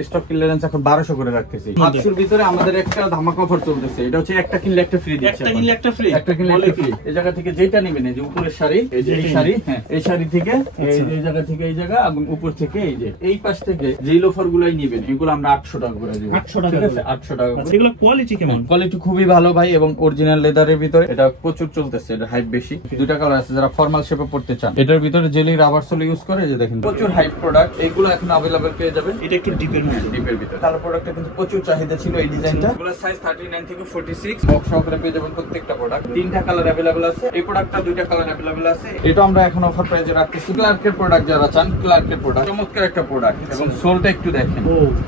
Stock clearance এখন 1200 করে রাখতেছি। 500 এর ভিতরে আমাদের একটা ধামাকা অফার চলতেছে। এটা হচ্ছে একটা কিনলে একটা ফ্রি দিচ্ছি। একটা কিনলে একটা ফ্রি, একটা কিনলে একটা ফ্রি। এই জায়গা থেকে যেটা নেবেন, এই যে উপরের শাড়ি, এই যে এই শাড়ি, হ্যাঁ এই শাড়ি থেকে এই জায়গা থেকে এই জায়গা এবং উপর থেকে এই যে এই পাশ থেকে যেই লোফারগুলাই নেবেন এগুলো আমরা 800 টাকা করে দেব। 800 টাকা, 800 টাকা। এগুলো কোয়ালিটি কেমন? কোয়ালিটি খুবই ভালো ভাই, এবং অরিজিনাল লেদারের ভিতরে এটা প্রচুর চলতেছে। এটা হাইপ বেশি। দুইটা কালার আছে, যারা ফর্মাল শেপে পড়তে চান। এটার ভিতরে জেলি রাবার সোল ইউজ করে, যে দেখেন প্রচুর হাইপ প্রোডাক্ট। এগুলো এখন अवेलेबल পেয়ে যাবেন। এটা একটু ডিপের মধ্যে, ডিপের ভিতরে কালার প্রোডাক্টটা কিন্তু প্রচুর চাহিদা ছিল এই ডিজাইনটা। এগুলো সাইজ 39 থেকে 46 বক্স সহকারে পেয়ে যাবেন প্রত্যেকটা প্রোডাক্ট। তিনটা কালার अवेलेबल আছে। এই প্রোডাক্টটা দুইটা কালার अवेलेबल আছে। এটা আমরা এখন অফার প্রাইসে রাখতেছি। ক্লার্কের প্রোডাক্ট যারা চান, ক্লার্কের প্রোডাক্ট চমৎকার একটা প্রোডাক্ট, এবং সোলটা একটু দেখেন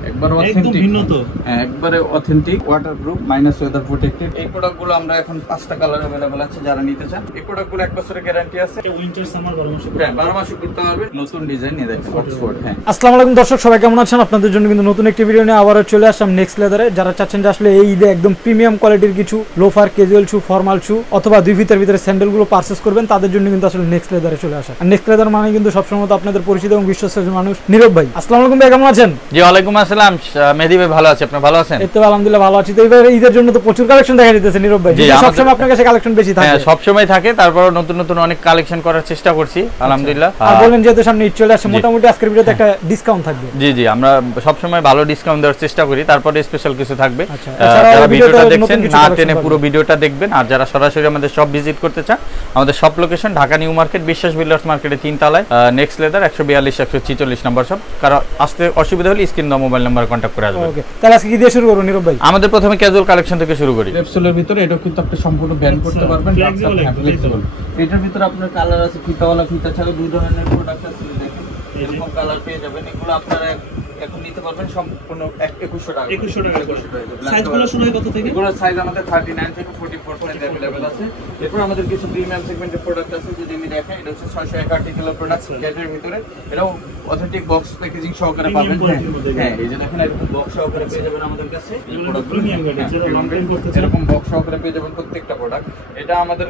একবার একদম ভিন্ন তো। হ্যাঁ একবারে authentic, waterproof, minus weather protected. এই প্রোডাক্টগুলো আমরা এখন 5টা কালার अवेलेबल আছে যারা নিতে চান। এই প্রোডাক্টগুলো 1 বছরের গ্যারান্টি আছে। এটা উইন্টার সামার 12 মাস, হ্যাঁ 12 মাস করতে পারবে। নতুন ডিজাইন নিয়ে দেখেন অক্সফোর্ড। হ্যাঁ আসসালামু আলাইকুম দর্শক, সবাই কেমন আছেন? আপনাদের জন্য কিন্তু নতুন একটি ভিডিও নিয়ে আবারও চলে আসলাম নেক্সট লেদারে। যারা চাচ্ছেন যে আসলে এই ঈদে একদম প্রিমিয়াম কোয়ালিটির কিছু লোফার, ক্যাজুয়াল শু, ফর্মাল শু অথবা দুই ফিতের ভিতরে স্যান্ডেলগুলো পারচেজ করবেন, তাদের জন্য কিন্তু আসলে নেক্সট লেদারে চলে আসা। আর নেক্সট লেদার মানে কিন্তু সবসময় আপনাদের পরিচিত এবং বিশ্বস্ত মানুষ নীরব ভাই। আসসালামু আলাইকুম ভাই, কেমন আছেন? জি ওয়ালাইকুম আসসালাম মেহেদী ভাই, ভালো আছি। আপনি ভালো আছেন? এই তো আলহামদুলিল্লাহ ভালো আছি। তো এবার ঈদের জন্য তো প্রচুর কালেকশন দেখা যাচ্ছে নীরব ভাই, সবসময় আপনার কাছে কালেকশন বেশি থাকে। হ্যাঁ সবসময় থাকে, তারপর নতুন নতুন অনেক কালেকশন করার চেষ্টা করছি আলহামদুলিল্লাহ। আর বলেন যেহেতু সামনে ঈদ চলে আসছে, মোটামুটি আজকের ভিডিওতে একটা ডিসকাউন্ট থাকবে। জি জি, আমরা সবসময় ভালো ডিসকাউন্ট দেওয়ার চেষ্টা করি, তারপরে স্পেশাল কিছু থাকবে। যারা ভিডিওটা দেখছেন না টেনে পুরো ভিডিওটা দেখবেন। আর যারা সরাসরি আমাদের শপ ভিজিট করতে চান, আমাদের shop location Dhaka new market, বিশ্বাস বিল্ডার্স মার্কেটের 3 তলায়, নেক্সট লেদার 142 146 নম্বর শপ। কারণ আসতে অসুবিধা হলে স্ক্রিন দাও মোবাইল নাম্বার কন্টাক্ট করে আসবেন। ওকে, তাহলে আজকে কি দিয়ে শুরু করব নীরব ভাই? আমাদের প্রথমে ক্যাজুয়াল কালেকশন থেকে শুরু করি। রেপসোলের ভিতরে এটা কিন্তু আপনি সম্পূর্ণ ব্যান্ড করতে পারবেন। ফ্লেক্সিবল। এটার ভিতরে আপনার কালার আছে, ফিতাওয়ালা, ফিতা ছাড়া দুই ধরনের প্রোডাক্ট আছে। দেখেন এরকম কালার পেয়ে যাবেন। এগুলো আপনারা এখন নিতে পারবেন সম্পূর্ণ 2100 টাকা। 2100 টাকা। সাইজগুলো শুরু হয় কত থেকে? এগুলো সাইজ আমাদের 39 থেকে 44 সাইজ अवेलेबल আছে। এরপর আমাদের কিছু প্রিমিয়াম সেগমেন্টের প্রোডাক্ট আছে। যদি আমি দেখাই, এটা হচ্ছে 601 আর্টিকেলের প্রোডাক্ট ক্যাটের ভিতরে। এটাও অথেন্টিক বক্স প্যাকেজিং সহকারে পাবেন। হ্যাঁ এই যে দেখেন এরকম বক্স সহকারে পেয়ে যাবেন আমাদের কাছে। এরকম বক্স সহকারে পেয়ে যাবেন প্রত্যেকটা প্রোডাক্ট। এটা আমাদের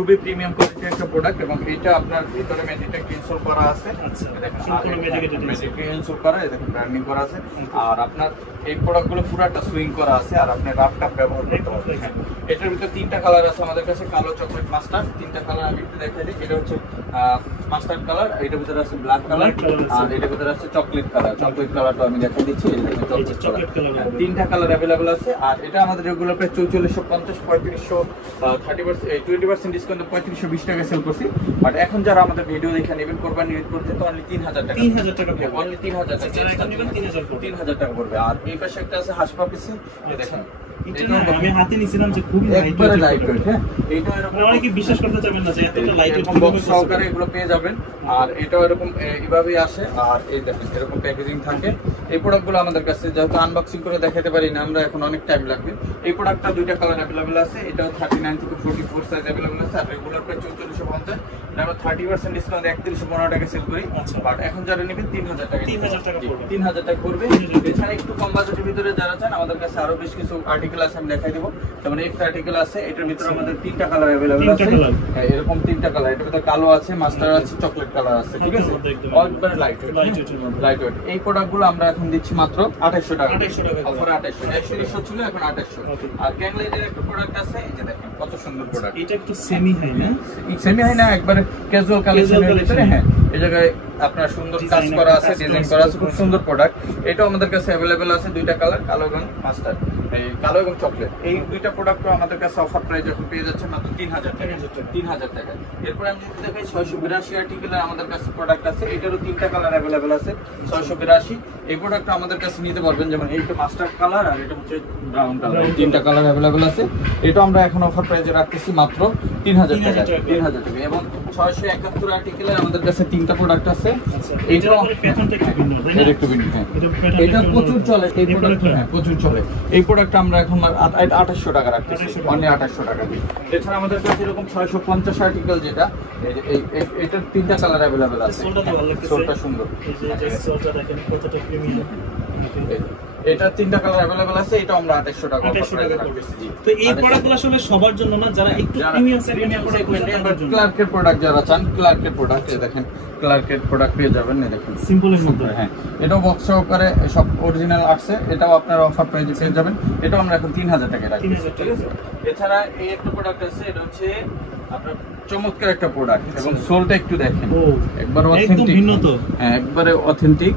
খুবই প্রিমিয়াম কোয়ালিটির একটা প্রোডাক্ট, এবং এটা আপনার ভিতরে ম্যাজিক ইনস্টল করা আছে। আচ্ছা দেখেন ম্যাজিক ইনস্টল করা, এই দেখেন ব্র্যান্ডিং করা আছে। আর আপনার এই প্রোডাক্টগুলো পুরোটা সুইং করা আছে, আর আপনি রাফটাপ ব্যবহার করতে পারবেন। এটার ভিতরে 3টা কালার আছে আমাদের কাছে, কালো, চকলেট, মাস্টার্ড। 3টা কালার আমি একটু দেখাই দিই। এটা হচ্ছে মাস্টার্ড কালার, এটার ভিতরে আছে ব্ল্যাক কালার, আর এটার ভিতরে আছে চকলেট কালার। চকলেট কালারটা আমি দেখাই দিচ্ছি। এই দেখেন চকলেট কালার। 3টা কালার अवेलेबल আছে। আর এটা আমাদের রেগুলার প্রাইস 4450, 3500, 30% 20% ডিসকাউন্ট 3520 টাকা সেল করছি। বাট এখন যারা আমাদের ভিডিও দেখে নেবেন কোরবানি ঈদ করতে, তো অনলি 3000 টাকা। 3000 টাকা অনলি 3000 টাকা। যারা এখন নেবেন 3000 টাকা পড়বে। আর এই পাশে একটা আছে হাসপা পিসি, দেখেন আমি হাতে নিছিলাম যে খুবই লাইট ওয়েট। হ্যাঁ এইটা এরকম অনেকে কি বিশ্বাস করতে চাবেন না যে এতটা লাইট ওয়েট বক্স সহকারে এগুলো পেয়ে যাবেন। আর এটা এরকম এইভাবেই আসে। আর এই দেখেন এরকম প্যাকেজিং থাকে। এই প্রোডাক্টগুলো আমাদের কাছে যেহেতু আনবক্সিং করে দেখাতে পারি না আমরা, এখন অনেক টাইম লাগবে। এই প্রোডাক্টটা দুইটা কালার अवेलेबल আছে। এটাও 39 থেকে 44 সাইজ अवेलेबल আছে। আর রেগুলার প্রাইস 4450, আমরা 30% ডিসকাউন্ট 3115 টাকা সেল করি। বাট এখন যারা নেবেন 3000 টাকা। 3000 টাকা পড়বে। 3000 টাকা পড়বে। এছাড়া একটু কম বাজেটের ভিতরে যারা চান, আমাদের কাছে আরো বেশ কিছু আর্টিকেল আছে, আমি দেখাই দেব। যেমন একটা আর্টিকেল আছে, এটার ভিতরে আমাদের 3টা কালার अवेलेबल আছে। হ্যাঁ এরকম 3টা কালার। এটার ভিতরে কালো আছে, মাস্টার আছে, চকলেট কালার আছে। ঠিক আছে, একবারে লাইট ওয়েট। এই প্রোডাক্টগুলো আমরা এখন দিচ্ছি মাত্র 2800 টাকা। অফারে 2800। 120 ছিল, এখন 2800। আর ক্যাংলাইটের একটা প্রোডাক্ট আছে, এই যে দেখেন কত সুন্দর প্রোডাক্ট। এটা একটু সেমি হাই না? সেমি হাই না, একবারে ক্যাজুয়াল কালেকশনের ভিতরে। হ্যাঁ এই জায়গায় আপনার সুন্দর কাজ করা আছে, ডিজাইন করা আছে, খুব সুন্দর প্রোডাক্ট। এটাও আমাদের কাছে अवेलेबल আছে। দুইটা কালার, কালো এবং মাস্টার্ড, এই কালো এবং চকলেট। এই দুইটা প্রোডাক্টও আমাদের কাছে অফার প্রাইস এখন পেয়ে যাচ্ছে মাত্র 3000 টাকা। 3000 টাকা। এরপর আমি যদি দেখাই 682 আর্টিকেলের আমাদের কাছে প্রোডাক্ট আছে। এটারও 3টা কালার अवेलेबल আছে। 682 এই প্রোডাক্টটা আমাদের কাছে নিতে পারবেন। যেমন এইটা মাস্টার্ড কালার, আর এটা হচ্ছে ব্রাউন কালার। 3টা কালার अवेलेबल আছে। এটা আমরা এখন অফার প্রাইসে রাখতেছি মাত্র 3000 টাকা। 3000 টাকা। এবং 671 আর্টিকেলের আমাদের কাছে 3টা প্রোডাক্ট আছে। এইটা প্যাটার্নটা একটু ভিন্ন, তাই না? একটু ভিন্ন। এটা প্রচুর চলে এই প্রোডাক্ট। হ্যাঁ প্রচুর চলে এই প্রোডাক্টটা। আমরা এখন 2800 টাকা রাখতেছি, অনলি 2800 টাকা দিয়ে। এছাড়া আমাদের কাছে এরকম 650 আর্টিকেল, যেটা এটার 3টা কালার अवेलेबल আছে। সোলটা সুন্দর। এই যে সোলটা দেখেন কতটা প্রিমিয়াম। এটা তিনটা কালার अवेलेबल আছে, এটা আমরা 2800 টাকা অফার প্রাইসে রাখতেছি। তো এই প্রোডাক্টগুলো আসলে সবার জন্য না, যারা একটু প্রিমিয়াম সেগমেন্টের প্রোডাক্ট, ক্লার্কের প্রোডাক্ট যারা চান, ক্লার্কের প্রোডাক্ট এই দেখেন, ক্লার্কের প্রোডাক্ট পেয়ে যাবেন। এই দেখেন সিম্পলের মধ্যে, হ্যাঁ এটাও বক্স সহকারে সব অরিজিনাল আসছে, এটাও আপনার অফার প্রাইসে পেয়ে যাবেন। এটাও আমরা এখন 3000 টাকা রাখছি, ঠিক আছে। এছাড়া এই একটা প্রোডাক্ট আছে, এটা হচ্ছে আপনার চমৎকার একটা প্রোডাক্ট এবং সোলটা একটু দেখেন, একবার একদম ভিন্ন তো, হ্যাঁ একবারে অথেন্টিক,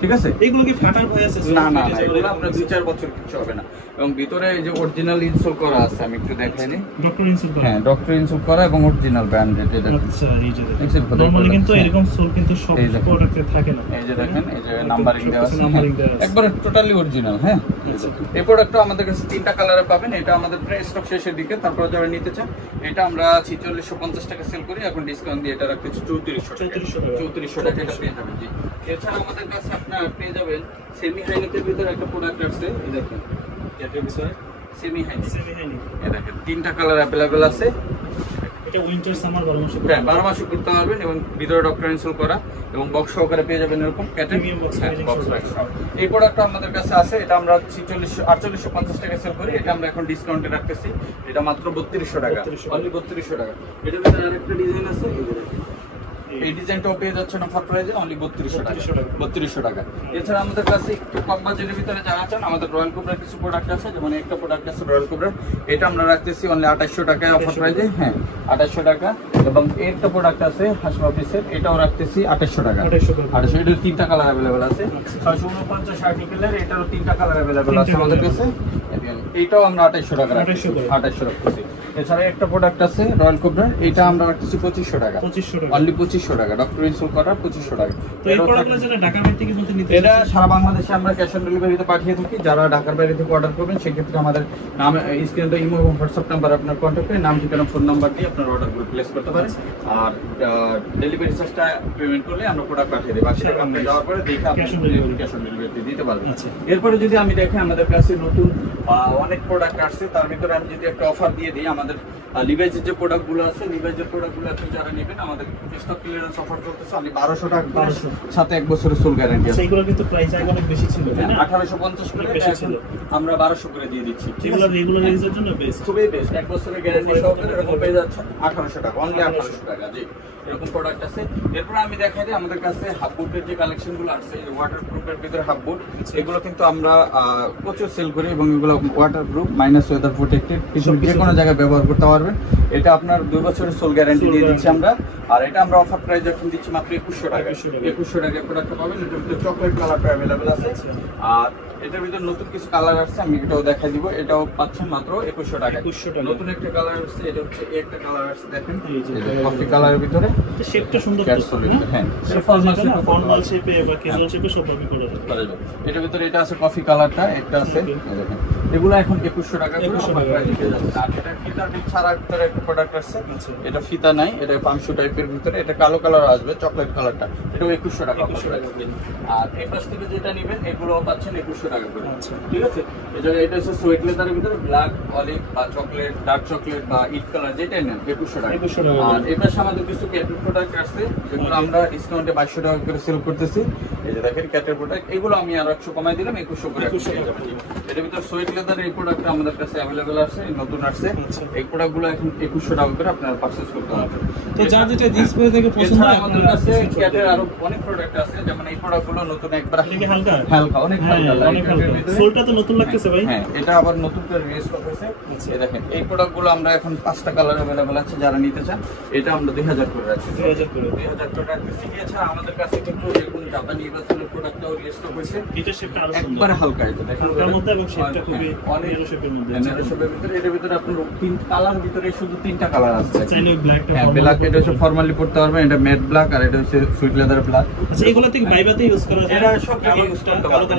ঠিক আছে। এইগুলো কি ফাটার ভয় আছে? না না, এগুলো আপনার 2-4 বছর কিছু হবে না। এবং ভিতরে এই যে অরিজিনাল ইনসোল করা আছে, আমি একটু দেখাইনি, ডক্টর ইনসোল করা, হ্যাঁ ডক্টর ইনসোল করা এবং অরিজিনাল ব্র্যান্ডেড। এই দেখেন, আচ্ছা এই যে নরমালি কিন্তু এরকম সোল কিন্তু সব প্রোডাক্টে থাকে না। এই যে দেখেন, এই যে নাম্বারিং দেওয়া আছে, একবারে টোটালি অরিজিনাল। হ্যাঁ এই প্রোডাক্টটা আমাদের কাছে 3টা কালারে পাবেন। এটা আমাদের প্রায় স্টক শেষের দিকে, তারপরে যারা নিতে চান, এটা আমরা 4650 টাকা সেল করি, এখন ডিসকাউন্ট দিয়ে এটা রাখতেছি 3400 টাকা। 3400 টাকা এটা পেয়ে যাবেন। জি, এছাড়া আমাদের কাছে আপনারা পেয়ে যাবেন সেমি হাইনেকের ভিতরে একটা প্রোডাক্ট আছে, এই দেখেন এটার ভিতরে সেমি হাইনেক, এই দেখেন 3টা কালার अवेलेबल আছে। এটা উইন্টার সামার 12 মাসে, হ্যাঁ 12 মাসে করতে পারবেন এবং ভিতরে ডক্টর ইনসোল করা এবং বক্স সহকারে পেয়ে যাবেন এরকম ক্যাটাগরি বক্স। এই প্রোডাক্টটা আমাদের কাছে আছে, এটা আমরা 4850 টাকা সেল করি, এটা আমরা এখন ডিসকাউন্টে রাখতেছি, এটা মাত্র 3200 টাকা, অনলি 3200 টাকা। এটার ভিতরে আরেকটা ডিজাইন আছে, এই ডিজাইনটাও পেয়ে যাচ্ছেন অফার প্রাইসে অনলি 3200 টাকা। এছাড়া আমাদের কাছে একটু কম বাজেটের ভিতরে যারা চান, আমাদের রয়্যাল কোবরার কিছু প্রোডাক্ট আছে, যেমন একটা প্রোডাক্ট আছে রয়্যাল কোবরার, এটা আমরা রাখতেছি অনলি 2800 টাকায় অফার প্রাইসে, হ্যাঁ 2800 টাকা। এবং একটা প্রোডাক্ট আছে হাসম অফিসের, এটাও রাখতেছি 2800 টাকা। 2800, এটার 3টা কালার अवेलेबल আছে, 649 আর্টিকেলের, এটারও 3টা কালার अवेलेबल আছে আমাদের কাছে। এইটাও আমরা 2800 টাকা রাখতেছি, 2800 রাখতেছি। এছাড়া একটা প্রোডাক্ট আছে রয়্যাল কোবরার, এটা আমরা রাখতেছি 2500 টাকা, অনলি 2500 টাকা, ডক্টর ইনসোল করা 2500 টাকা। তো এই প্রোডাক্টগুলো যারা ঢাকার বাইরে থেকে কিনতে নিতে, এটা সারা বাংলাদেশে আমরা ক্যাশ অন ডেলিভারিতে পাঠিয়ে থাকি। যারা ঢাকার বাইরে থেকে অর্ডার করবেন, সেক্ষেত্রে আমাদের নাম স্ক্রিনে ইমো এবং হোয়াটসঅ্যাপ নাম্বার আপনার কন্ট্যাক্ট করে নাম, ঠিকানা, ফোন নাম্বার দিয়ে আপনার অর্ডারগুলো প্লেস করতে পারেন। আর ডেলিভারি চার্জটা পেমেন্ট করলে আমরা প্রোডাক্ট পাঠিয়ে দিই, বাকি টাকা আপনি যাওয়ার পরে দেখে আপনি ক্যাশ অন ডেলিভারিতে দিতে পারবেন। এরপরে যদি আমি দেখি আমাদের কাছে নতুন অনেক প্রোডাক্ট আসছে, তার ভিতরে আমি যদি একটা অফার দিয়ে দিই, আমাদের লিভাইজের যে প্রোডাক্টগুলো আছে, লিভাইজের প্রোডাক্টগুলো আপনি যারা নেবেন, আমাদের স্টক ক্লিয়ারেন্স অফার চলতেছে, অনলি 1200 টাকা, সাথে 1 বছরের সোল গ্যারান্টি আছে। সেইগুলো কিন্তু প্রাইস আগে অনেক বেশি ছিল, তাই না? 1850 করে বেশি ছিল, আমরা 1200 করে দিয়ে দিচ্ছি। এগুলো রেগুলার ইউজের জন্য বেস্ট, খুবই বেস্ট, 1 বছরের গ্যারান্টি সহকারে এরকম পেয়ে যাচ্ছে 1800 টাকা, অনলি 1800 টাকা। জি, এরকম প্রোডাক্ট আছে। এরপর আমি দেখাই দিই আমাদের কাছে হাফ বুটের যে কালেকশনগুলো আছে, এই ওয়াটারপ্রুফের ভিতরে হাফ বুট, এগুলো কিন্তু আমরা প্রচুর সেল করি এবং এগুলো ওয়াটারপ্রুফ, মাইনাস ওয়েদার প্রোটেক্টেড, যে কোনো জায়গায় ব্যবহার করতে পারবেন। এটা আপনার 2 বছরের সোল গ্যারান্টি দিয়ে দিচ্ছি আমরা, আর এটা আমরা অফার প্রাইস এখন দিচ্ছি মাত্র 2100 টাকা। 2100 টাকায় প্রোডাক্টটা পাবেন। এটার ভিতরে চকলেট কালারটা অ্যাভেলেবেল আছে, আর এটার ভিতরে নতুন কিছু কালার আসছে, আমি এটাও দেখাই দিব। এটাও পাচ্ছেন মাত্র 2100 টাকা। নতুন একটা কালার আসছে, এটা হচ্ছে একটা কালার আসছে, দেখেন কফি কালারের ভিতরে, শেপটা সুন্দর, হ্যাঁ ফর্মাল শেপে বা ক্যাজুয়াল শেপে সব আপনি করে দেবেন। এটার ভিতরে এটা আছে কফি কালারটা, একটা আছে, দেখেন এগুলো এখন 2100 টাকা করে অফার প্রাইসে পেয়ে যাচ্ছে। আর এটা ফিতার ছাড়ার ভিতরে একটা প্রোডাক্ট আসছে, এটা ফিতা নাই, এটা পামশু টাইপের ভিতরে, এটা কালো কালার আসবে, চকলেট কালারটা, এটাও 2100 টাকা। আর এই পাশ থেকে যেটা নেবেন এগুলো পাচ্ছেন 2100 টাকা করে, ঠিক আছে। এই জায়গায় এটা হচ্ছে সোয়েট লেদারের ভিতরে ব্ল্যাক, অলিভ বা চকলেট, ডার্ক চকলেট বা ইট কালার, যেটাই নেন 2100 টাকা। আর এই পাশে আমাদের কিছু ক্যাটের প্রোডাক্ট আসছে, যেগুলো আমরা ডিসকাউন্টে 2200 টাকা করে সেল করতেছি। এই যে দেখেন ক্যাটের প্রোডাক্ট, এগুলো আমি আর 100 কমাই দিলাম, 2100 করে। এটার ভিতরে সোয়েট লেদারের এই প্রোডাক্টটা আমাদের কাছে অ্যাভেলেবেল আছে, নতুন আসছে। এই প্রোডাক্টগুলো এখন 2100 টাকা করে আপনারা পারচেজ করতে পারবেন। তো যার যেটা ডিসপ্লে থেকে পছন্দ হয়, আমাদের কাছে ক্যাটের আরো অনেক প্রোডাক্ট আছে, যেমন এই প্রোডাক্টগুলো নতুন, একবার হালকা হালকা, অনেক হালকা, সোলটা তো নতুন লাগতেছে ভাই। হ্যাঁ, এটা আবার নতুন করে রিস্টক হয়েছে। এই দেখেন এই প্রোডাক্টগুলো আমরা এখন 5টা কালার अवेलेबल আছে, যারা নিতে চান এটা আমরা 2000 করে রাখছি, 2000 করে রাখছি। এছাড়া আমাদের কাছে কিন্তু দেখুন জাপানি ইউনিভার্সাল প্রোডাক্টটাও রিস্টক হয়েছে, এটা শেপটা আরো সুন্দর, একবারে হালকা, এটা দেখেন হালকার মধ্যে এবং শেপটা খুবই অনেক শেপের মধ্যে, নেরো শেপের ভিতরে। এর ভিতরে আপনার 3 কালার, ভিতরে শুধু 3টা কালার আছে, চাইলে ব্ল্যাকটা, হ্যাঁ ব্ল্যাক, এটা হচ্ছে ফর্মালি পড়তে পারবেন, এটা ম্যাট ব্ল্যাক, আর এটা হচ্ছে সুইট লেদার ব্ল্যাক। আচ্ছা, এগুলো থেকে বাইবাতে ইউজ করা যায়, এটা সব জায়গায় ইউজ করতে পারবেন,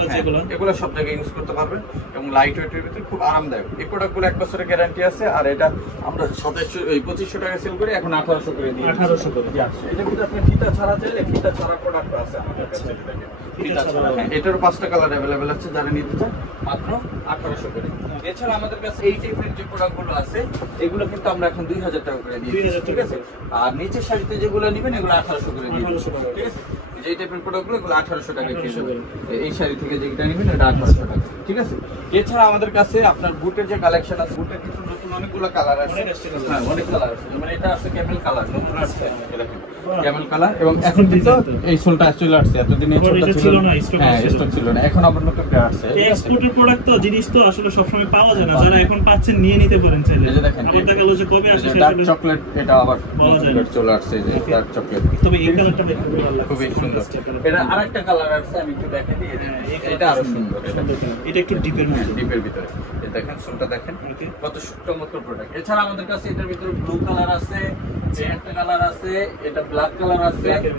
এগুলো সব জায়গায় ইউজ করতে পারবেন এবং লাইট ওয়েটের ভিতরে খুব আরামদায়ক। এই প্রোডাক্টগুলো 1 বছরের গ্যারান্টি আছে, আর এটা আমরা 2500 টাকা সেল করি, এখন 1800 করে দিই, 1800 করে। এটার ভিতরে আপনি ফিতা ছাড়া চাইলে ফিতা ছাড়া প্রোডাক্ট আছে আমাদের কাছে, ফিতা ছাড়া, হ্যাঁ এটারও 5টা কালার अवेलेबल আছে, যারা নিতে চান মাত্র 1800 করে। এছাড়া আমাদের কাছে এই টাইপের যে প্রোডাক্টগুলো আছে, এগুলো কিন্তু আমরা এখন 2000 টাকা করে দিই, ঠিক আছে। আর নিচের সারিতে যেগুলো নেবেন এগুলো 1800 করে দিই, ঠিক আছে। যে টাইপের প্রোডাক্টগুলো এগুলো 1800 টাকা কেজি। এই শাড়ি থেকে যেটা নেবেন এটা 1800 টাকা, ঠিক আছে। এছাড়া আমাদের কাছে আপনার বুটের যে কালেকশন আছে, বুটের কিছু নতুন অনেকগুলো কালার আছে, হ্যাঁ অনেক কালার আছে। যেমন এটা আছে ক্যামেল কালার, নতুন আসছে দেখেন ক্যামেল কালার, এবং এখন কিন্তু এই সোলটা চলে আসছে, এতদিন এই সোলটা ছিল না, হ্যাঁ স্টক ছিল না, এখন আবার নতুন করে আসছে। এক্সপোর্টের প্রোডাক্ট তো, জিনিস তো আসলে সব সময় পাওয়া যায় না, যারা এখন পাচ্ছেন নিয়ে নিতে পারেন চাইলে। এই যে দেখেন আবার দেখা গেল যে কবে আসে ডার্ক চকলেট, এটা আবার চলে আসছে, এই যে ডার্ক চকলেট, তবে এই কালারটা দেখতে ভালো লাগে, খুবই সুন্দর। এটা আরেকটা কালার আছে, আমি একটু দেখাই দিই, এটা আরো সুন্দর, এটা একটু ডিপের মধ্যে, ডিপের ভিতরে। এই দেখেন সোলটা দেখেন কত চমৎকার প্রোডাক্ট। এছাড়া আমাদের কাছে এটার ভিতরে ব্লু কালার আছে, একটা কালার আছে, এটা ব্ল্যাক কালার আছে, দেখেন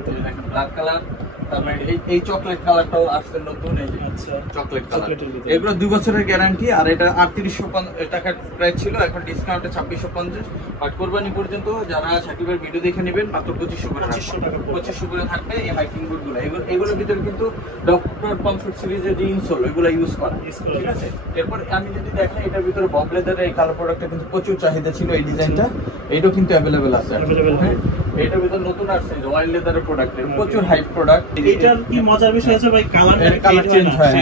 ব্ল্যাক কালার, তারপরে এই চকলেট কালারটাও আসছে নতুন, এই যে আচ্ছা চকলেট কালার। এগুলো 2 বছরের গ্যারান্টি, আর এটা 3800 টাকার প্রাইস ছিল, এখন ডিসকাউন্টে 2650। আর কোরবানি পর্যন্ত যারা শাকিবের ভিডিও দেখে নেবেন মাত্র 2500 করে, 2500 করে থাকবে এই হাইকিং বুটগুলো। এগুলোর ভিতরে কিন্তু ডক্টর কমফোর্ট সিরিজের যে ইনসোল ওইগুলো ইউজ করা, ঠিক আছে। এরপর আমি যদি দেখাই, এটার ভিতরে বব লেদারের এই কালার প্রোডাক্টটা কিন্তু প্রচুর চাহিদা ছিল, এই ডিজাইনটা এইটাও কিন্তু অ্যাভেলেবেল আছে। এটার ভিতরে নতুন আসছে ওয়াইল্ড লেদারের প্রোডাক্ট, প্রচুর হাই প্রোডাক্ট। এটার কি মজার বিষয় আছে ভাই, কালারটা চেঞ্জ হয়,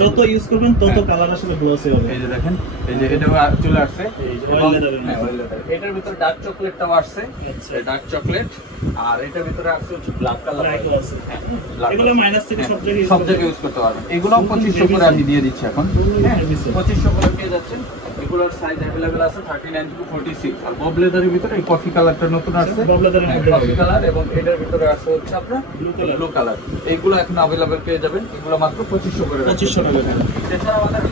যত ইউজ করবেন তত কালার আসলে গ্লসি হবে। এই যে দেখেন, এই যে এটাও চলে আসছে, এটার ভিতরে ডার্ক চকলেটটাও আসছে, ডার্ক চকলেট, আর এটার ভিতরে আসছে হচ্ছে ব্ল্যাক কালার। এগুলো মাইনাস থেকে সব জায়গায় ইউজ করতে পারবেন। এগুলো 2500 করে আমি দিয়ে দিচ্ছি এখন, 2500 করে পেয়ে যাচ্ছেন। এগুলোর সাইজ अवेलेबल আছে 39 থেকে 46। আর বব লেদারের ভিতরে এই কফি কালারটা নতুন আসছে, বব লেদারের মধ্যে কফি কালার, এবং এটার ভিতরে আছে হচ্ছে আপনার ব্লু কালার। এইগুলো এখন अवेलेबल পেয়ে যাবেন, এগুলো মাত্র 2500 করে, 2500 টাকা। এছাড়া আমাদের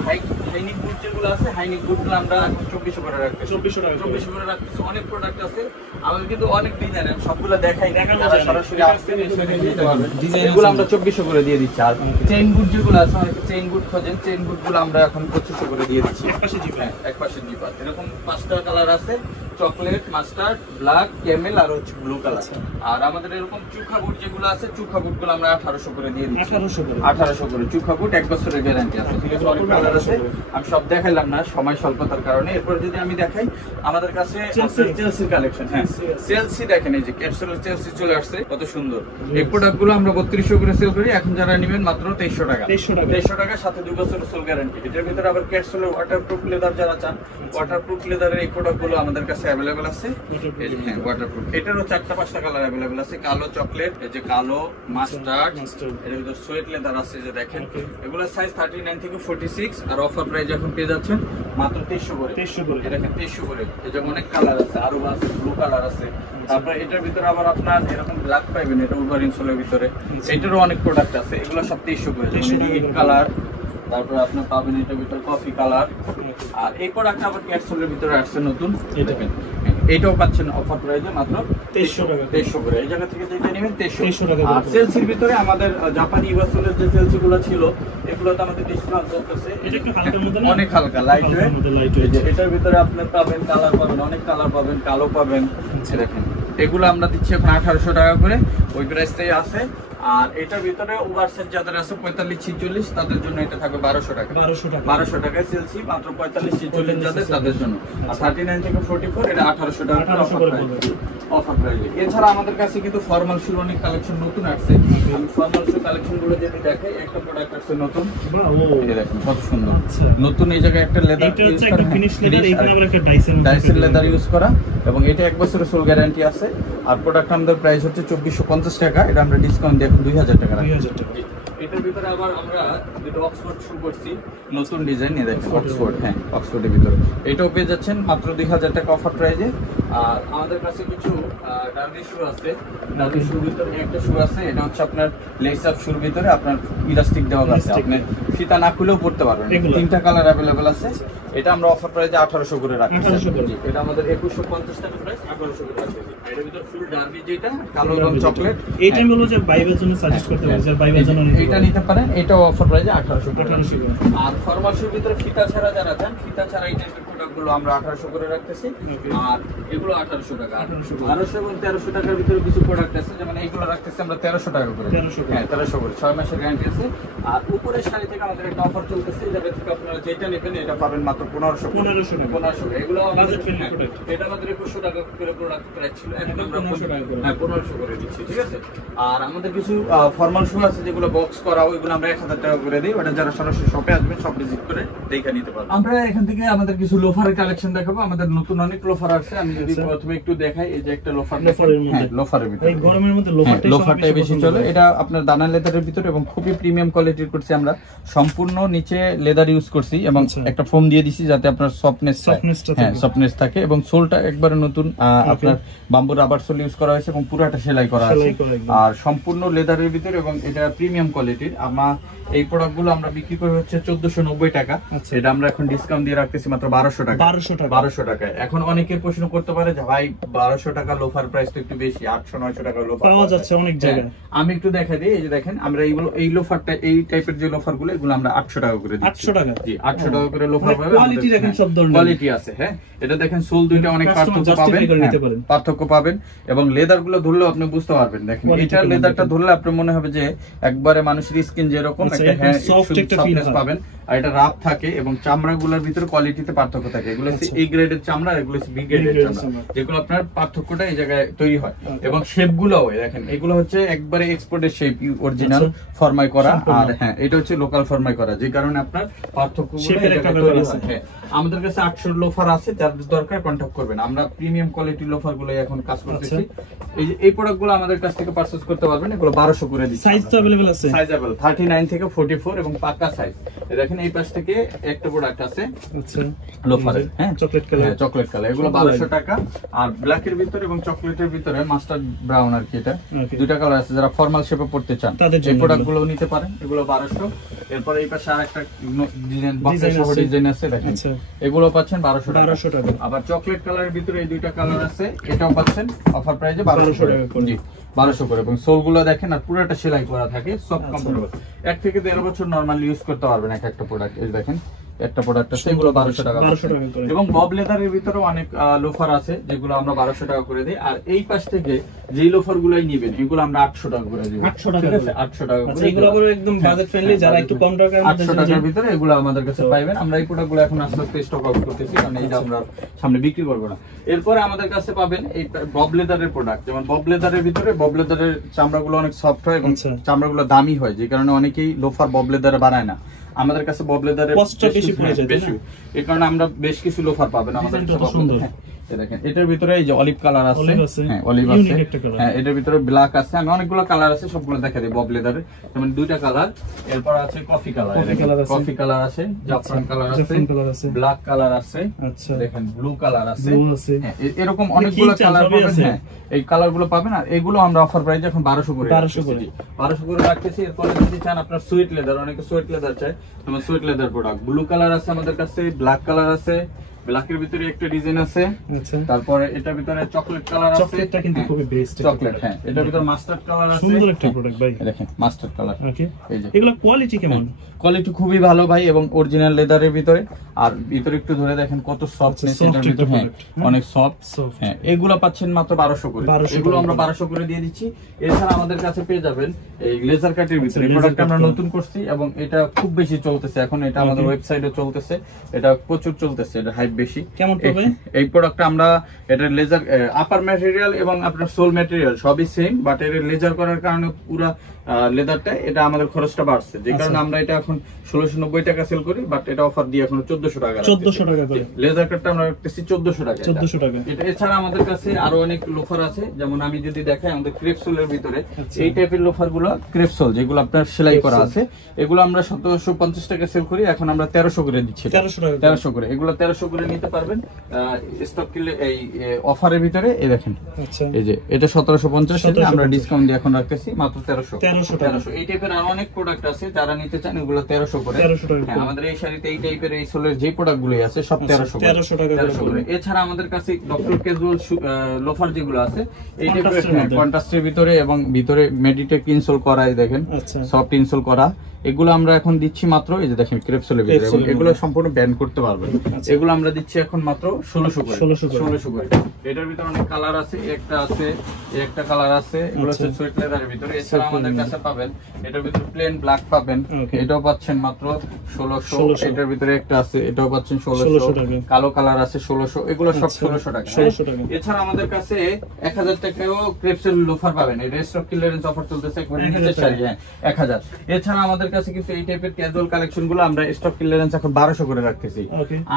হাইনিক বুট যেগুলো আছে, হাইনিক বুটগুলো আমরা 2400 করে রাখছি, 2400 টাকা 2400 করে রাখছি। অনেক প্রোডাক্ট আছে আমাদের, কিন্তু অনেক ডিজাইন, সবগুলো দেখাই দেখানো যারা যায় না। সরাসরি আসছেন এসে নিতে পারবেন। এগুলো আমরা 2400 করে দিয়ে দিচ্ছি। আর চেইন বুট যেগুলো আছে, অনেকে চেইন বুট খোঁজেন, চেইন বুটগুলো আমরা এখন 2500 করে দিয়ে দিচ্ছি। একপাশে জিপা, একপাশে জিপা, এরকম 5টা কালার আছে, চকলেট, মাস্টার্ড, ব্ল্যাক, ক্যামেল আর হচ্ছে ব্লু কালার। আর আমাদের এরকম চুখা বুট যেগুলো আছে, চুখা বুটগুলো আমরা 1800 করে দিয়ে দিচ্ছি, 1800 করে চুখা বুট, 1 বছরের গ্যারান্টি আছে, ঠিক আছে। অনেক কালার আছে, আমি সব দেখাইলাম না সময় স্বল্পতার কারণে। এরপর যদি আমি দেখাই, আমাদের কাছে চেলসির কালেকশন, হ্যাঁ চেলসি দেখেন, এই যে ক্যাপসুলের চেলসি চলে আসছে, কত সুন্দর। এই প্রোডাক্টগুলো আমরা 3200 করে সেল করি, এখন যারা নেবেন মাত্র 2300 টাকা, 2300 টাকা, সাথে 2 বছরের সোল গ্যারান্টি। এটার ভিতরে আবার ক্যাপসুলের ওয়াটারপ্রুফ লেদার যারা চান, ওয়াটারপ্রুফ লেদারের এই প্রোডাক্টগুলো আমাদের কাছে अवेलेबल আছে। হ্যাঁ ওয়াটারপ্রুফ, এটারও 4টা-5টা কালার अवेलेबल আছে, কালো চকলেট, এই যে কালো, মাস্টার্ড, এর ভিতর সোয়েট লেদার আছে, যে দেখেন এগুলোর সাইজ 39 থেকে 46। আর অফার প্রাইস এখন পেয়ে যাচ্ছেন মাত্র 2300 করে, 2300 করে, দেখেন 2300 করে। এই যে অনেক কালার আছে, আরো আছে, ব্লু কালার আছে। তারপর এটার ভিতরে আবার আপনার এরকম ব্ল্যাক পাইবেন, এটা উলভার ইনসোলের ভিতরে, এটারও অনেক প্রোডাক্ট আছে, এগুলো সব 2300 করে। যেমন কালার, তারপর আপনার পাবেন এটার ভিতরে কফি কালার। আর এই প্রোডাক্ট আবার ক্যাপসুলের ভিতরে আসছে নতুন, এই দেখেন এইটাও পাচ্ছেন অফার প্রাইসে মাত্র 2300 টাকা, 2300 করে। এই জায়গা থেকে যেটা নেবেন 2300 টাকা। আর সেলসির ভিতরে আমাদের জাপানি ইভাসোলের যে সেলসি গুলো ছিল, এগুলোতে আমাদের ডিসকাউন্ট চলতেছে, এটা একটু হালকার মধ্যে, অনেক হালকা, লাইট ওয়েট। এটার ভিতরে আপনি পাবেন কালার পাবেন, অনেক কালার পাবেন, কালো পাবেন, দেখেন এগুলো আমরা দিচ্ছি এখন 1800 টাকা করে, ওই প্রাইসটাই আছে। আর এটার ভিতরে ওভারসাইজ যাদের আছে 45-46, তাদের জন্য এটা থাকবে 1200 টাকা, 1200 টাকায় সেলসি, মাত্র 45-46 যাদের, তাদের জন্য। আর 39 থেকে 44 এটা 1800 টাকা অফার প্রাইস। এছাড়া আমাদের কাছে কিন্তু ফর্মাল শুর অনেক কালেকশন নতুন আসছে, আমি ফর্মাল শুর কালেকশন গুলো যদি দেখাই, একটা প্রোডাক্ট আসছে নতুন, এই দেখুন কত সুন্দর নতুন। এই জায়গায় একটা লেদার ইউজ করা, ফিনিশ লেদার, এখানে আবার একটা ডাইসের লেদার ইউজ করা, এবং এটা 1 বছরের সোল গ্যারান্টি আছে। আর প্রোডাক্ট আমাদের প্রাইস হচ্ছে 2450 টাকা, এটা আমরা ডিসকাউন্ট দিয়ে এখন 2000 টাকা রাখছি। এটার ভিতরে আবার আমরা যেটা অক্সফোর্ড শু করছি, নতুন ডিজাইন, নিয়ে দেখেন অক্সফোর্ড, হ্যাঁ অক্সফোর্ডের ভিতরে এটাও পেয়ে যাচ্ছেন মাত্র 2000 টাকা অফার প্রাইজে। আর আমাদের কাছে কিছু ডার্বি শু আছে, ডার্বি শুর ভিতরে একটা শু আছে, এটা হচ্ছে আপনার লেস আপ শুর ভিতরে আপনার ইলাস্টিক দেওয়া আছে, আপনি ফিতা না খুলেও পড়তে পারবেন, 3টা কালার अवेलेबल আছে। এটা আমরা অফার প্রাইজে 1800 করে রাখছি, এটা আমাদের 2150 টাকা প্রাইস, 1800 করে রাখছি। এর ভিতর ফুল ডার্বি যেটা কালো এবং চকলেট, এই টাইম হলো যে বাইবের জন্য সাজেস্ট করতে পারি, যে বাইবের জন্য এটা নিতে পারেন। পারেন। এটাও অফার প্রাইসে 1800 করে। আর ফরমাল শুর ভিতরে ফিতা ছাড়া যারা চান, ফিতা ছাড়া এই টাইপের প্রোডাক্টগুলো আমরা 1800 করে রাখতেছি। আর এগুলো 1800 টাকা। 1200 এবং 1300 টাকার ভিতরে কিছু প্রোডাক্ট আছে, যেমন এইগুলো রাখতেছি আমরা 1300 টাকা করে। 1300 করে 6 মাসের গ্যারান্টি আছে। আর উপরের শাড়ি থেকে আমাদের একটা অফার চলতেছে, যেটা থেকে আপনারা যেটা নেবেন এটা পাবেন মাত্র 1500 টাকা। এগুলো বাজেট ফ্রেন্ডলি প্রোডাক্ট। এটা আমাদের 2100 টাকা করে প্রোডাক্ট প্রাইস ছিল, এখন আমরা 1500 টাকা করে 1500 করে দিচ্ছি, ঠিক আছে। আর আমাদের কিছু ফর্মাল শু আছে যেগুলো বক্স করা, ওইগুলো আমরা 1000 টাকা করে দিই। ওটা যারা সরাসরি শপে আসবেন সব ভিজিট করে দেখে নিতে পারবেন। আমরা এখান থেকে আমাদের কিছু লোফারের কালেকশন দেখাবো। আমাদের নতুন অনেক লোফার আছে, আমি যদি প্রথমে একটু দেখাই। এই যে একটা লোফার, লোফারের ভিতরে এই গরমের মধ্যে লোফারটাই বেশি চলে। এটা আপনার দানা লেদারের ভিতরে এবং খুবই প্রিমিয়াম কোয়ালিটির করছি আমরা। সম্পূর্ণ নিচে লেদার ইউজ করছি এবং একটা ফোম দিয়ে দিছি যাতে আপনার সফটনেস থাকে এবং সোলটা একবারে নতুন আপনার বাম্বু রাবার সোল ইউজ করা হয়েছে এবং পুরোটা সেলাই করা আছে। আর সম্পূর্ণ লেদারের ভিতরে এবং এটা প্রিমিয়াম কোয়ালিটির। আমরা এই প্রোডাক্টগুলো আমরা বিক্রি করে হচ্ছে 1490 টাকা। এটা আমরা এখন ডিসকাউন্ট দিয়ে রাখতেছি মাত্র 1200 টাকা। 1200 টাকায়। এখন অনেকে প্রশ্ন করতে পারে যে ভাই 1200 টাকা লোফার প্রাইস তো একটু বেশি, 800-900 টাকা লোফার পাওয়া যাচ্ছে অনেক জায়গায়। আমি একটু দেখা দিই। এই যে দেখেন, আমরা এইগুলো এই লোফারটা এই টাইপের যে লোফার গুলো এগুলো আমরা 800 টাকা করে দিচ্ছি। 800 টাকা? জি, 800 টাকা করে লোফার পাবেন। কোয়ালিটি দেখেন, সব ধরনের কোয়ালিটি আছে। হ্যাঁ, এটা দেখেন সোল দুইটা অনেক পার্থক্য পাবেন এবং লেদার গুলো ধরলেও আপনি বুঝতে পারবেন। দেখেন এটা লেদারটা ধরলে আপনার মনে হবে যে একবারে মানুষের স্কিন যেরকম একটা সফট একটা ফিল পাবেন। আর এটা রাফ থাকে এবং চামড়াগুলোর ভিতরে কোয়ালিটিতে পার্থক্য থাকে। এগুলো হচ্ছে এ গ্রেডের চামড়া, এগুলো হচ্ছে বি গ্রেডের চামড়া, যেগুলো আপনার পার্থক্যটা এই জায়গায় তৈরি হয়। এবং শেপ গুলোও দেখেন, এগুলো হচ্ছে একবারে এক্সপোর্টের শেপ, অরিজিনাল ফরমাই করা। আর হ্যাঁ, এটা হচ্ছে লোকাল ফরমাই করা, যে কারণে আপনার পার্থক্যগুলো তৈরি হয়। হ্যাঁ, আমাদের কাছে 800 লোফার আছে, যাদের দরকার কন্টাক্ট করবেন। আমরা প্রিমিয়াম কোয়ালিটি লোফার গুলো এখন কাজ করতেছি। এই যে এই প্রোডাক্টগুলো আমাদের কাছ থেকে পারচেজ করতে পারবেন। এগুলো 1200 করে দিচ্ছি। সাইজ তো अवेलेबल আছে, সাইজ अवेलेबल 39 থেকে 44 এবং পাকা সাইজ। দেখেন এই পাশ থেকে একটা প্রোডাক্ট আছে, আচ্ছা, লোফারের। হ্যাঁ, চকলেট কালার। এগুলো 1200 টাকা। আর ব্ল্যাক এর ভিতরে এবং চকলেটের ভিতরে মাস্টার্ড ব্রাউন আর কি, এটা দুইটা কালার আছে। যারা ফর্মাল শেপে পড়তে চান এই প্রোডাক্টগুলো নিতে পারেন। এগুলো 1200। এরপর এই পাশে আরেকটা ডিজাইন, বক্সের সহ ডিজাইন আছে, দেখেন এগুলো পাচ্ছেন 1200 টাকা। আবার চকলেট কালারের ভিতরে এই দুইটা কালার আছে, এটাও পাচ্ছেন অফার প্রাইসে 1200 টাকা। জি, 1200 করে। এবং সোলগুলো দেখেন আর পুরোটা সেলাই করা থাকে, সব কমফোর্টেবল। 1 থেকে 1.5 বছর নরমালি ইউজ করতে পারবেন একটা প্রোডাক্ট। এই দেখেন একটা প্রোডাক্ট আছে, এগুলো 1200 টাকা। এবং বব লেদারের ভিতরে অনেক লোফার আছে যেগুলো আমরা 1200 টাকা করে দিই। আর এই পাশ থেকে যেই লোফার গুলাই নিবেন এগুলো আমরা 800 টাকা করে দিই। 800 টাকা করে। এগুলো আবার একদম বাজেট ফ্রেন্ডলি, যারা একটু কম টাকার মধ্যে 800 টাকার ভিতরে এগুলো আমাদের কাছে পাবেন। আমরা এই প্রোডাক্টগুলো এখন আস্তে আস্তে স্টক আউট করতেছি, কারণ এই যে আমরা সামনে বিক্রি করব না। এরপরে আমাদের কাছে পাবেন এই বব লেদারের প্রোডাক্ট। যেমন বব লেদারের ভিতরে বব লেদারের চামড়াগুলো অনেক সফট হয় এবং চামড়াগুলো দামি হয়, যে কারণে অনেকেই লোফার বব লেদারে বানায় না। আমাদের কাছে বব লেদারের কষ্টটা বেশি পড়ে যায়, এই কারণে আমরা বেশ কিছু লোফার পাবেন আমাদের কাছে। দেখেন এটার ভিতরে এই যে অলিভ কালার আছে, হ্যাঁ অলিভ আছে, হ্যাঁ এটার ভিতরে ব্ল্যাক আছে। আমি অনেকগুলো কালার আছে, সবগুলো দেখা দিই বব লেদারের। যেমন দুইটা কালার, এরপর আছে কফি কালার, কফি কালার আছে, জাফরান কালার আছে, ব্ল্যাক কালার আছে, আচ্ছা দেখেন ব্লু কালার আছে, হ্যাঁ এরকম অনেকগুলো কালার পাবেন। হ্যাঁ, এই কালারগুলো পাবেন। আর এগুলো আমরা অফার প্রাইসে এখন 1200 করে রাখতেছি। এরপরে যদি চান আপনার সুইট লেদার, অনেকে সুইট লেদার চায়, তোমার sweet leather product. Blue colour আছে আমাদের কাছে, ব্ল্যাক কালার আছে, ব্ল্যাকের ভিতরে একটা ডিজাইন আছে, আচ্ছা। তারপরে এটার ভিতরে চকলেট কালার আছে, চকলেটটা কিন্তু খুবই বেস্ট চকলেট। হ্যাঁ, এটার ভিতরে মাস্টার্ড কালার আছে, সুন্দর একটা প্রোডাক্ট ভাই, দেখেন মাস্টার্ড কালার। ওকে, এই যে এগুলা কোয়ালিটি কেমন? কোয়ালিটি খুবই ভালো ভাই, এবং অরিজিনাল লেদারের ভিতরে। আর ভিতরে একটু ধরে দেখেন কত সফটনেস এটার ভিতরে, হ্যাঁ অনেক সফট। হ্যাঁ, এগুলো পাচ্ছেন মাত্র 1200 করে। এগুলো আমরা 1200 করে দিয়ে দিচ্ছি। এছাড়া আমাদের কাছে পেয়ে যাবেন এই লেজার কাটের ভিতরে। এই প্রোডাক্টটা আমরা নতুন করছি এবং এটা খুব বেশি চলতেছে এখন। এটা আমাদের ওয়েবসাইটে চলতেছে, এটা প্রচুর চলতেছে, এটা হাইপ বেশি। কেমন পড়বে এই প্রোডাক্টটা? আমরা এটা লেজার আপার ম্যাটেরিয়াল এবং আপনার সোল ম্যাটেরিয়াল সবই সেম, বাট এর লেজার করার কারণে পুরো লেদারটা এটা আমাদের খরচটা বাড়ছে, যে কারণে আমরা এটা এখন 1690 টাকা সেল করি, বাট এটা অফার দিয়ে এখন 1400 টাকা। 1400 টাকা করে লেজার কাটটা আমরা রাখতেছি 1400 টাকা। 1400 টাকা। এটা এছাড়া আমাদের কাছে আরো অনেক লোফার আছে, যেমন আমি যদি দেখাই আমাদের ক্রেপসোলের ভিতরে এই টাইপের লোফার গুলো, ক্রেপসোল যেগুলো আপনার সেলাই করা আছে, এগুলো আমরা 1750 টাকা সেল করি, এখন আমরা 1300 করে দিচ্ছি। 1300 করে। এগুলো 1300 করে নিতে পারবেন স্টক কিনলে এই অফারের ভিতরে। এই দেখেন, আচ্ছা এই যে এটা 1750 টাকা, আমরা ডিসকাউন্ট দিয়ে এখন রাখতেছি মাত্র 1300 1300 এই টাইপের আরো অনেক প্রোডাক্ট আছে, যারা নিতে চান এগুলো 1300 করে। 1300 টাকা। হ্যাঁ, আমাদের এই শাড়িতে এই টাইপের এই সোলের যে প্রোডাক্টগুলো আছে সব 1300 করে। 1300 টাকা 1300 করে। এছাড়া আমাদের কাছে ডক্টর ক্যাজুয়াল লোফার যেগুলো আছে এই টাইপের কন্ট্রাস্টের ভিতরে এবং ভিতরে মেডিটেক ইনসোল করা, এই দেখেন সফট ইনসোল করা, এগুলো আমরা এখন দিচ্ছি মাত্র, এই যে দেখেন ক্রেপসোলের ভিতরে, এবং এগুলো সম্পূর্ণ ব্যান করতে পারবেন। এগুলো আমরা দিচ্ছি এখন মাত্র 1600 করে। 1600 করে। এটার ভিতরে অনেক কালার আছে, একটা আছে, একটা কালার আছে, এগুলো হচ্ছে সুইট লেদারের ভিতরে। এছাড়া আমাদের কাছে পাবেন এটার ভিতরে প্লেন ব্ল্যাক পাবেন, এটাও পাচ্ছেন মাত্র 1600। এটার ভিতরে একটা আছে, এটাও পাচ্ছেন 1600 টাকা। কালো কালার আছে 1600, এগুলো সব 1600 টাকা। এছাড়া আমাদের কাছে 1000 টাকায়ও ক্রেপসেল লোফার পাবেন, এই স্টক ক্লিয়ারেন্স অফার চলতেছে একবারে নিচের শাড়ি। হ্যাঁ, 1000। এছাড়া আমাদের কাছে কিন্তু এই টাইপের ক্যাজুয়াল কালেকশন গুলো আমরা স্টক ক্লিয়ারেন্স এখন 1200 করে রাখতেছি।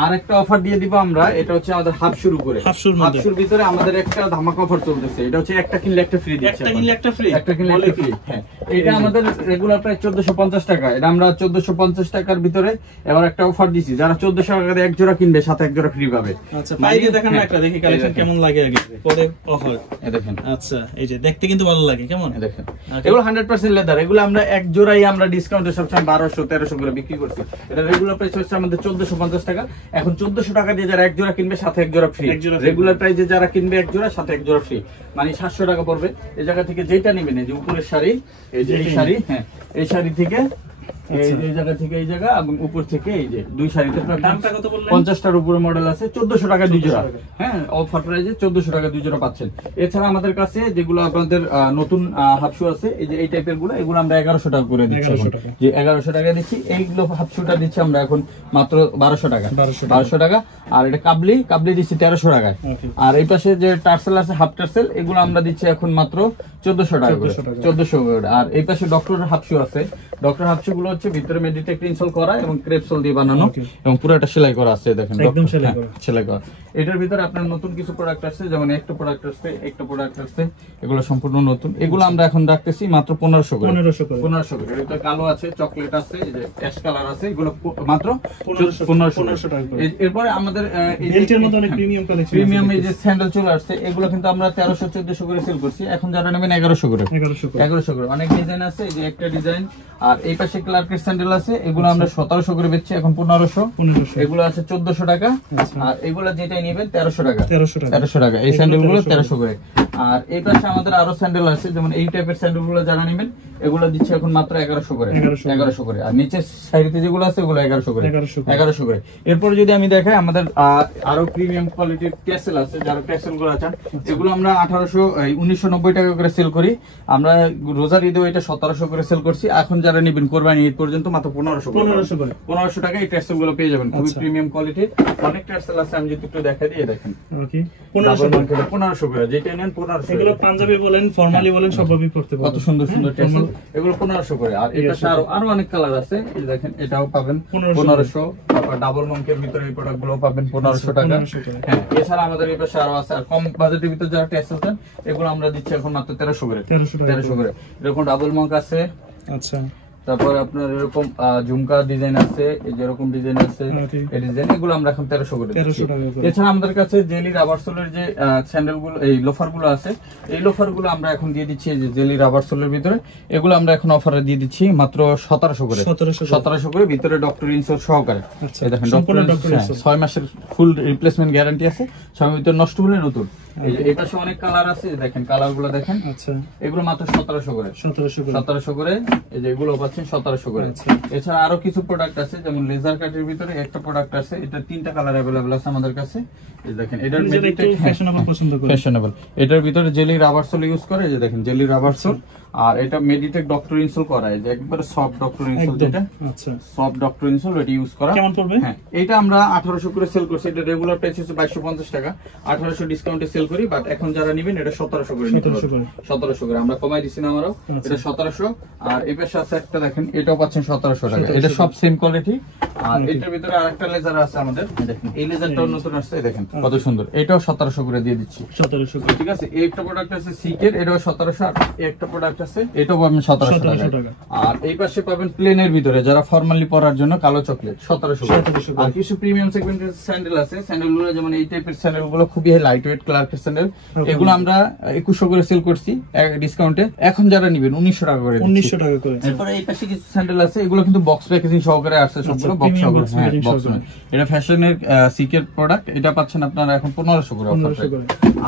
আর একটা অফার দিয়ে দিব আমরা, এটা হচ্ছে আমাদের হাফ শুর উপরে। হাফশুর ভিতরে আমাদের একটা ধামাকা অফার চলতেছে, এটা হচ্ছে একটা কিনলে একটা ফ্রি দিচ্ছি। একটা কিনলে একটা ফ্রি, একটা কিনলে একটা ফ্রি। হ্যাঁ, এটা আমাদের রেগুলার প্রাইস 1450 টাকা, এটা আমরা 1450 টাকার ভিতরে এবার একটা অফার দিছি, যারা 1400 টাকা দিয়ে এক জোড়া কিনবে সাথে এক জোড়া ফ্রি পাবে। আচ্ছা, বাইরে দেখেন না একটা, দেখি কালেকশন কেমন লাগে আগে পরে অফার। এই দেখেন, আচ্ছা এই যে দেখতে কিন্তু ভালো লাগে, কেমন দেখেন, এগুলো 100% লেদার, এগুলো আমরা এক জোড়াই আমরা ডিসকাউন্টে সবসময় 1200-1300 করে বিক্রি করছি। এটা রেগুলার প্রাইস হচ্ছে আমাদের 1450 টাকা, এখন 1400 টাকা দিয়ে যারা এক জোড়া কিনবে সাথে এক জোড়া ফ্রি। রেগুলার প্রাইসে যারা কিনবে এক জোড়া সাথে এক জোড়া ফ্রি, মানে 700 টাকা পড়বে। এই জায়গা থেকে যেটা নেবেন, এই যে উপরের শাড়ি, এই যে এই শাড়ি, হ্যাঁ এই শাড়ি থেকে এই জায়গা থেকে এই জায়গা এবং উপর থেকে এই যে দুই শাড়িতে 50টার উপরে মডেল আছে, 1400 টাকা দুই জোড়া। হ্যাঁ, অফার প্রাইসে 1400 টাকা দুই জোড়া পাচ্ছেন। এছাড়া আমাদের কাছে যেগুলো আপনাদের নতুন হাফশু আছে, এই যে এই টাইপের গুলো, এগুলো আমরা 1100 টাকা করে দিচ্ছি। যে 1100 টাকা দিচ্ছি, এইগুলো হাফশুটা দিচ্ছি আমরা এখন মাত্র 1200 টাকা। 1200 টাকা। আর এটা কাবলি দিচ্ছি 1300 টাকায়। আর এই পাশে যে টার্সেল আছে হাফ টার্সেল, এগুলো আমরা দিচ্ছি এখন মাত্র 1400 টাকা করে। 1400 করে। আর এই পাশে ডক্টর হাফশু আছে, ডক্টর হাফশু গুলো হচ্ছে ভিতরে মেডিটেক ইনসোল করা এবং ক্রেপসোল দিয়ে বানানো এবং পুরোটা সেলাই করা আছে, দেখেন একদম সেলাই করা। এটার ভিতরে আপনার নতুন কিছু প্রোডাক্ট আছে, যেমন একটা প্রোডাক্ট আছে, এগুলো সম্পূর্ণ নতুন। এগুলো আমরা এখন রাখতেছি মাত্র 1500 করে। 1500 করে। এটা কালো আছে, চকলেট আছে, এই যে অ্যাশ কালার আছে, এগুলো মাত্র 1500 টাকা। এরপরে আমাদের এই বেল্টের মধ্যে অনেক প্রিমিয়াম কালেকশন, প্রিমিয়াম এই যে স্যান্ডেল চলে আসছে, এগুলো কিন্তু আমরা 1300-1400 করে সেল করছি, এখন যারা নেবেন 1100 করে। 1100 করে। অনেক ডিজাইন আছে, এই যে একটা ডিজাইন। আর এই পাশে ক্লার্কের স্যান্ডেল আছে, এগুলো আমরা 1700 করে বেচছি, এখন 1500। এগুলো আছে 1400 টাকা। আর এগুলো যেটাই নেবেন 1300 টাকা। 1300 টাকা। এই স্যান্ডেল গুলো 1300 করে। আর এই পাশে আমাদের আরো স্যান্ডেল আছে, যেমন এই টাইপের স্যান্ডেল গুলো যারা নেবেন এগুলো দিচ্ছে এখন মাত্র 1100 করে। 1100 করে। আর নিচের সাইডে যেগুলো আছে ওগুলো 1100 করে। 1100 করে। এরপর যদি আমি দেখাই, আমাদের আরো প্রিমিয়াম কোয়ালিটির ট্যাসেল আছে, যারা ট্যাসেল গুলো আছেন, এগুলো আমরা 1990 টাকা করে সেল করি। আমরা রোজার ঈদে এটা 1700 করে সেল করছি। এখন যারা নেবেন কোরবানি ঈদ পর্যন্ত মাত্র 1500 করে। 1500 টাকা এই ট্যাসেল গুলো পেয়ে যাবেন, খুবই প্রিমিয়াম কোয়ালিটির। অনেক ট্যাসেল আছে, আমি যদি একটু দেখাই দিয়ে দেখেন। 1500 করে। যেটা নেন 1500। এগুলো পাঞ্জাবি বলেন, ফর্মালি বলেন, সবভাবেই পড়তে পারবেন। কত সুন্দর সুন্দর ট্যাসেল, এগুলো 1500 করে। আর এটা আরো অনেক কালার আছে, এই দেখেন, এটাও পাবেন 1500। তারপর ডাবল মঙ্কের ভিতরে এই প্রোডাক্ট গুলো পাবেন 1500 টাকা। হ্যাঁ, এছাড়া আমাদের এই পাশে আরো আছে। আর কম বাজেটের ভিতরে যারা ট্যাসেল চান, এগুলো আমরা দিচ্ছি এখন মাত্র 1300 করে। 1300 করে। এরকম ডাবল মঙ্ক আছে। আচ্ছা, তারপরে আপনার এরকম ঝুমকা ডিজাইন আছে, এই যে এরকম ডিজাইন আছে, এই ডিজাইন, এগুলো আমরা এখন 1300 করে দিচ্ছি। এছাড়া আমাদের কাছে জেলি রাবার সোলের যে স্যান্ডেল গুলো, এই লোফার গুলো আছে, এই লোফার গুলো আমরা এখন দিয়ে দিচ্ছি এই যে জেলি রাবার সোলের ভিতরে, এগুলো আমরা এখন অফারে দিয়ে দিচ্ছি মাত্র 1700 করে। 1700 করে, ভিতরে ডক্টর ইনসোল সহকারে। এই দেখেন, ডক্টর 6 মাসের ফুল রিপ্লেসমেন্ট গ্যারান্টি আছে, 6 মাসের ভিতরে নষ্ট হলে নতুন। এই পাশে অনেক কালার আছে, দেখেন কালার গুলো দেখেন। আচ্ছা, এগুলো মাত্র 1700 করে। 1700 করে। এই যে এগুলো পাচ্ছেন 1700 করে। এছাড়া আরো কিছু প্রোডাক্ট আছে, যেমন লেজার কাটের ভিতরে একটা প্রোডাক্ট আছে, এটা 3টা কালার अवेलेबल আছে আমাদের কাছে। এই দেখেন, এটার মেডিটেক ফ্যাশনেবল পছন্দ করে, ফ্যাশনেবল। এটার ভিতরে জেলি রাবার সোল ইউজ করে, এই যে দেখেন জেলি রাবার সোল। আর এটা মেডিটেক ডক্টর ইনসোল করা, এই যে একবারে সফট ডক্টর ইনসোল, যেটা আচ্ছা সফট ডক্টর ইনসোল, এটা ইউজ করা। কেমন পড়বে? হ্যাঁ, এটা আমরা 1800 করে সেল করছি। এটা রেগুলার প্রাইস হচ্ছে 2250 টাকা, 1800 ডিসকাউন্টে সেল করি। বাট এখন যারা নেবেন এটা 1700 করে নিতে পারবেন। 1700 করে আমরা কমাই দিছি না আমরাও, এটা 1700। আর এই পাশে আছে একটা দেখেন, এটাও পাচ্ছেন 1700 টাকা। এটা সব সেম কোয়ালিটি। আর এটার ভিতরে আরেকটা লেজার আছে আমাদের, দেখেন এই লেজারটাও নতুন আসছে, দেখেন কত সুন্দর, এটাও 1700 করে দিয়ে দিচ্ছি। 1700 ঠিক আছে। এই একটা প্রোডাক্ট আছে সিকের, এটাও 1700। আর এই একটা প্রোডাক্ট আছে, এটাও পাবেন 1700 টাকা। আর এই পাশে পাবেন প্লেনের ভিতরে যারা ফর্মালি পরার জন্য কালো চকলেট 1700। আর কিছু প্রিমিয়াম সেগমেন্টের স্যান্ডেল আছে, স্যান্ডেলগুলো যেমন এই টাইপের স্যান্ডেলগুলো খুবই লাইট ওয়েট ক্লার্কের স্যান্ডেল, এগুলো আমরা 2100 করে সেল করছি ডিসকাউন্টে। এখন যারা নেবেন 1900 টাকা করে, 1900 টাকা করে। এরপরে এই পাশে কিছু স্যান্ডেল আছে, এগুলো কিন্তু বক্স প্যাকেজিং সহকারে আসছে, সবগুলো বক্স সহকারে। হ্যাঁ, বক্স নয়, এটা ফ্যাশনের সিকের প্রোডাক্ট, এটা পাচ্ছেন আপনারা এখন 1500 করে অফার।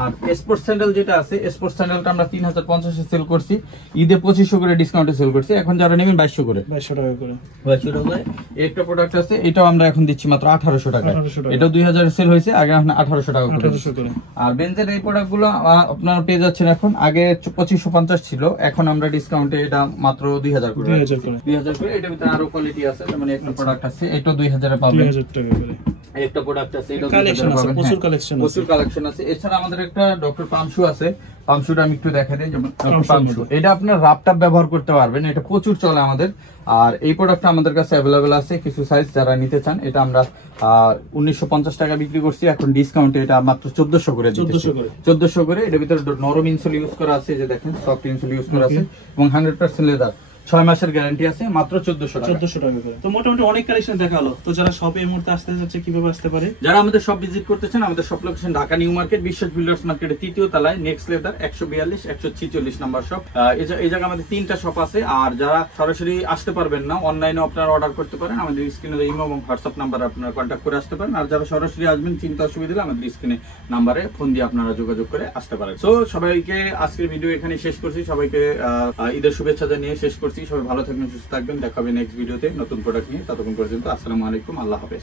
আর স্পোর্টস স্যান্ডেল যেটা আছে, স্পোর্টস স্যান্ডেলটা আমরা 3050 এ সেল করছি, ঈদে 2500 করে ডিসকাউন্টে সেল করছি। এখন যারা নেবেন 2200 করে, 2200 টাকা করে। 2200 টাকা করে। একটা প্রোডাক্ট আছে, এটাও আমরা এখন দিচ্ছি মাত্র 1800 টাকা। এটাও 2000 এ সেল হয়েছে, আগে এখন 1800 টাকা করে। আর বেনজের এই প্রোডাক্টগুলো আপনারা পেয়ে যাচ্ছেন এখন, আগে 2550 ছিল, এখন আমরা ডিসকাউন্টে এটা মাত্র 2000 করে। 2000 করে। এটার ভিতরে আরো কোয়ালিটি আছে, মানে একটা প্রোডাক্ট আছে, এটা 2000 এ পাবেন। 2000 টাকা করে। একটা প্রোডাক্ট আছে, এটা কালেকশন আছে, প্রচুর কালেকশন আছে, প্রচুর কালেকশন আছে। এছাড়া আমাদের একটা ডক্টর পামশু আছে, পামশুটা আমি একটু দেখাই দিই। যেমন পামশু, এটা আপনার রাপটাপ ব্যবহার করতে পারবেন, এটা প্রচুর চলে আমাদের। আর এই প্রোডাক্টটা আমাদের কাছে অ্যাভেলেবেল আছে, কিছু সাইজ যারা নিতে চান। এটা আমরা 1950 টাকা বিক্রি করছি, এখন ডিসকাউন্টে এটা মাত্র 1400 করে দিচ্ছি। 1400 করে। এটার ভিতরে নরম ইনসোল ইউজ করা আছে, যে দেখেন সফট ইনসোল ইউজ করা আছে, এবং 100% লেদার, 6 মাসের গ্যারান্টি আছে, মাত্র 1400 টাকা করে। তো মোটামুটি অনেক কালেকশন দেখালো। তো যারা শপে এই মুহূর্তে আসতে যাচ্ছে কিভাবে আসতে পারে? যারা আমাদের শপ ভিজিট করতে চান, আমাদের shop location Dhaka new market, বিশ্বাস বিল্ডার্স মার্কেটের 3য় তলায়, নেক্সট লেদার 142 146 নাম্বার শপ। এই জায়গায় আমাদের 3টা শপ আছে। আর যারা সরাসরি আসতে পারবেন না, অনলাইনে আপনারা অর্ডার করতে পারেন, আমাদের স্ক্রিনে ইমো এবং হোয়াটসঅ্যাপ নাম্বার আপনারা কন্ট্যাক্ট করে আসতে পারেন। আর যারা সরাসরি আসবেন, চিন্তা অসুবিধা হলে আমাদের স্ক্রিনে নাম্বারে ফোন দিয়ে আপনারা যোগাযোগ করে আসতে পারেন। সো সবাইকে আজকের ভিডিও এখানে শেষ করছি, সবাইকে ঈদের শুভেচ্ছা জানিয়ে শেষ করছি। সবাই ভালো থাকবেন, সুস্থ থাকবেন, দেখা হবে নেক্সট ভিডিওতে নতুন প্রোডাক্ট নিয়ে। ততক্ষণ পর্যন্ত আসসালামু আলাইকুম, আল্লাহ হাফেজ।